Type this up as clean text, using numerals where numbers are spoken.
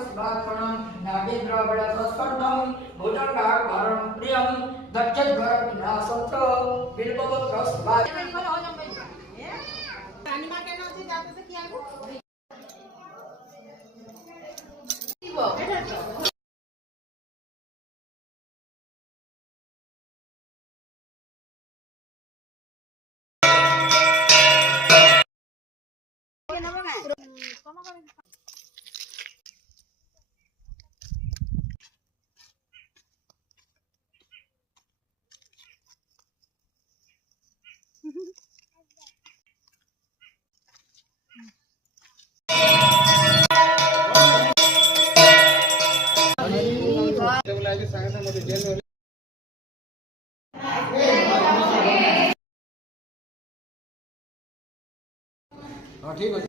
स्नात्पणं नागेन्द्रावळ प्रस्पन्नं भुजंगाक भरण प्रियं गच्छत् घर विनाशंत बिल्बवत्र स्नात् रानीमा के नाम से जाते थे क्या ठीक है